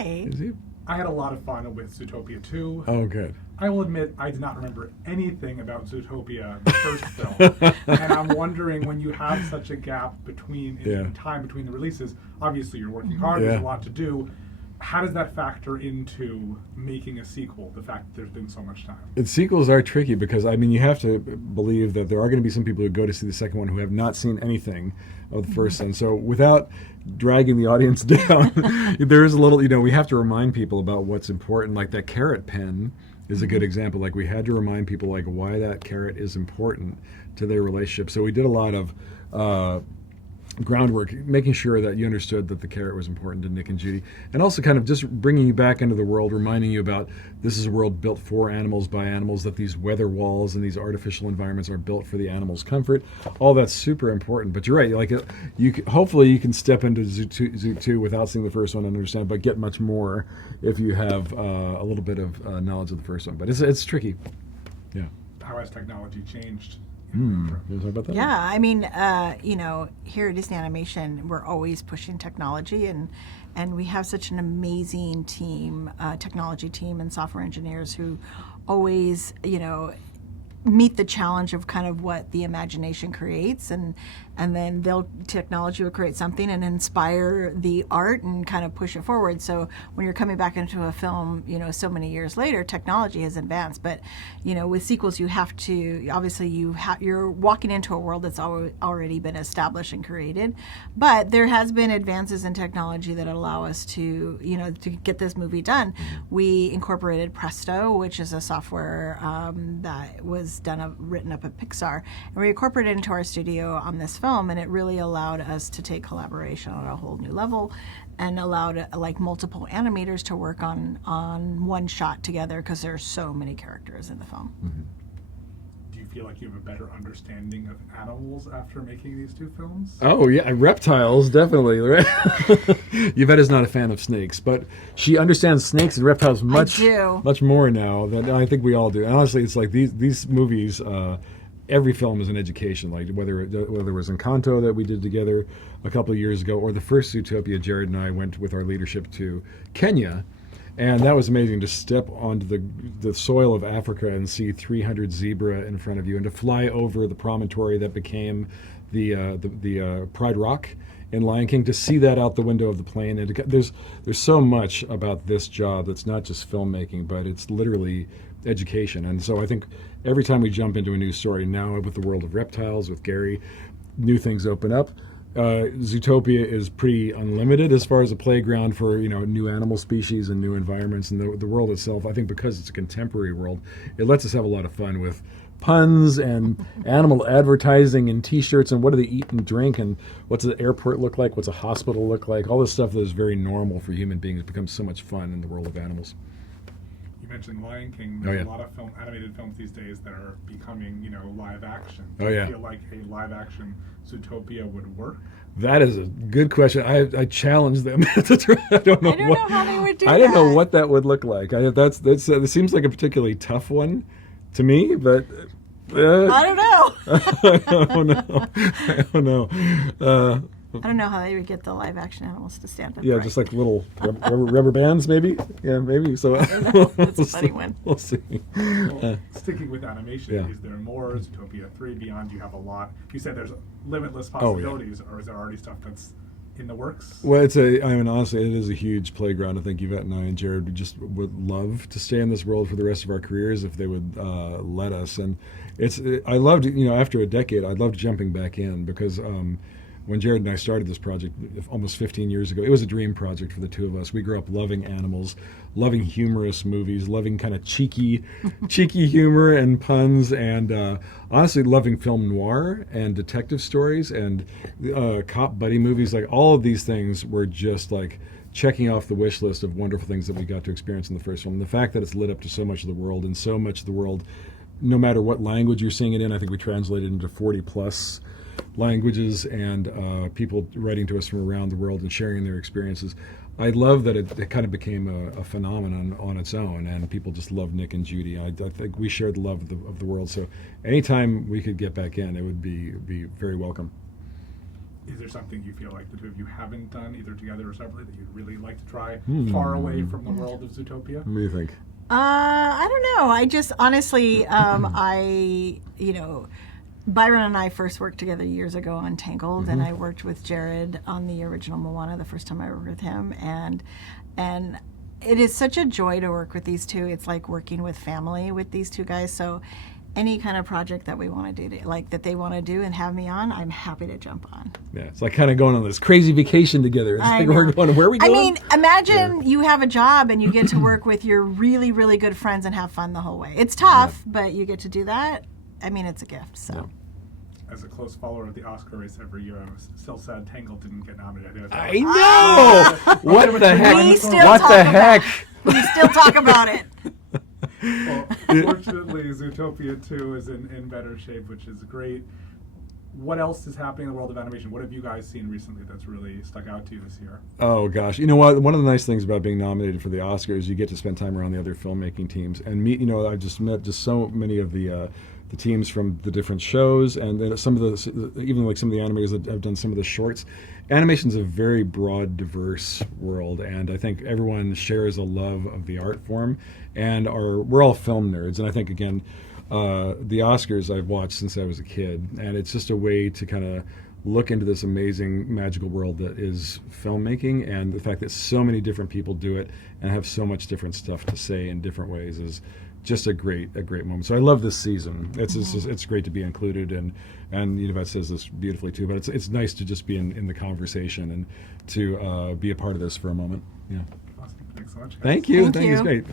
Hi. Is he? I had a lot of fun with Zootopia 2. Oh, good. I will admit I did not remember anything about Zootopia, the first film. And I'm wondering, when you have such a gap in time between the releases, obviously you're working hard, there's a lot to do. How does that factor into making a sequel, the fact that there's been so much time? Sequels are tricky because, I mean, you have to believe that there are going to be some people who go to see the second one who have not seen anything of the first one. So without dragging the audience down, there is a little, we have to remind people about what's important. Like that carrot pen is a good example. Like we had to remind people like why that carrot is important to their relationship. So we did a lot of groundwork, making sure that you understood that the carrot was important to Nick and Judy, and also kind of just bringing you back into the world, reminding you about this is a world built for animals by animals, that these weather walls and these artificial environments are built for the animals' comfort. All that's super important. But you're right, like hopefully you can step into Zoot 2 without seeing the first one and understand, but get much more if you have a little bit of knowledge of the first one. But it's tricky. Yeah. How has technology changed? You want to talk about that? Yeah, I mean, here at Disney Animation, we're always pushing technology, and we have such an amazing team, technology team and software engineers who always, meet the challenge of kind of what the imagination creates, and then technology will create something and inspire the art and kind of push it forward. So when you're coming back into a film, so many years later, technology has advanced. But with sequels, you have to obviously you're walking into a world that's already been established and created. But there has been advances in technology that allow us to to get this movie done. We incorporated Presto, which is a software that was written up at Pixar, and we incorporated it into our studio on this film, and it really allowed us to take collaboration on a whole new level, and allowed like multiple animators to work on one shot together because there's so many characters in the film. Do you feel like you have a better understanding of animals after making these two films? Oh yeah, reptiles definitely. Right? Yvette is not a fan of snakes, but she understands snakes and reptiles much more now than I think we all do. And honestly, it's like these movies. Every film is an education. Like whether it was Encanto that we did together a couple of years ago, or the first Zootopia, Jared and I went with our leadership to Kenya. And that was amazing to step onto the soil of Africa and see 300 zebra in front of you, and to fly over the promontory that became the Pride Rock in Lion King, to see that out the window of the plane. And there's so much about this job that's not just filmmaking, but it's literally education. And so I think every time we jump into a new story, now with the world of reptiles, with Gary, new things open up. Zootopia is pretty unlimited as far as a playground for new animal species and new environments, and the world itself, I think because it's a contemporary world, it lets us have a lot of fun with puns and animal advertising and t-shirts and what do they eat and drink and what's the airport look like, what's a hospital look like, all this stuff that is very normal for human beings becomes so much fun in the world of animals. You mentioned Lion King. There's a lot of animated films these days that are becoming, live action. Do you feel like a live action Zootopia would work? That is a good question. I challenge them to try. I don't know how they would do that. I don't know what that would look like. That seems like a particularly tough one to me, but I don't know. I don't know. I don't know how they would get the live action animals to stand up. Yeah, right. Just like little rubber bands, maybe. Yeah, maybe. So that's a funny one. We'll see. Well, sticking with animation, is there more? Zootopia 3 Beyond, you have a lot. You said there's limitless possibilities, or is there already stuff that's in the works? Well, honestly, it is a huge playground. I think Yvette and I and Jared would love to stay in this world for the rest of our careers if they would let us. And I loved, after a decade, I loved jumping back in because when Jared and I started this project almost 15 years ago, it was a dream project for the two of us. We grew up loving animals, loving humorous movies, loving kind of cheeky humor and puns, and honestly loving film noir and detective stories and cop buddy movies. Like all of these things were just like checking off the wish list of wonderful things that we got to experience in the first film. And the fact that it's lit up to so much of the world, and so much of the world, no matter what language you're seeing it in, I think we translated into 40 plus languages, and people writing to us from around the world and sharing their experiences. I love that it kind of became a phenomenon on its own, and people just love Nick and Judy. I think we shared the love of the world, so anytime we could get back in, it would be very welcome. Is there something you feel like the two of you haven't done, either together or separately, that you'd really like to try, far away from the world of Zootopia? What do you think? I don't know. I just honestly, Byron and I first worked together years ago on Tangled, and I worked with Jared on the original Moana the first time I worked with him, and it is such a joy to work with these two. It's like working with family with these two guys. So any kind of project that we want to do, that they want to do and have me on, I'm happy to jump on. Yeah, it's like kind of going on this crazy vacation together. It's like we're going, where are we going? I mean, imagine you have a job and you get to work with your really, really good friends and have fun the whole way. It's tough, but you get to do that. I mean, it's a gift. So. As a close follower of the Oscar race every year, I was still sad Tangled didn't get nominated. I know! What the heck? We still What the heck? We still talk about it. Well, fortunately, Zootopia 2 is in better shape, which is great. What else is happening in the world of animation? What have you guys seen recently that's really stuck out to you this year? Oh, gosh. You know what? One of the nice things about being nominated for the Oscars, you get to spend time around the other filmmaking teams. And I've just met so many of the teams from the different shows, and then some of even like some of the animators that have done some of the shorts. Animation's a very broad, diverse world, and I think everyone shares a love of the art form, and we're all film nerds. And I think, again, the Oscars I've watched since I was a kid, and it's just a way to kind of look into this amazing, magical world that is filmmaking, and the fact that so many different people do it and have so much different stuff to say in different ways is just a great moment. So I love this season. It's great to be included, and Yvette says this beautifully too. But it's nice to just be in the conversation and to be a part of this for a moment. Yeah. Awesome. Thanks so much, guys. Thank you. Thank you. It's great.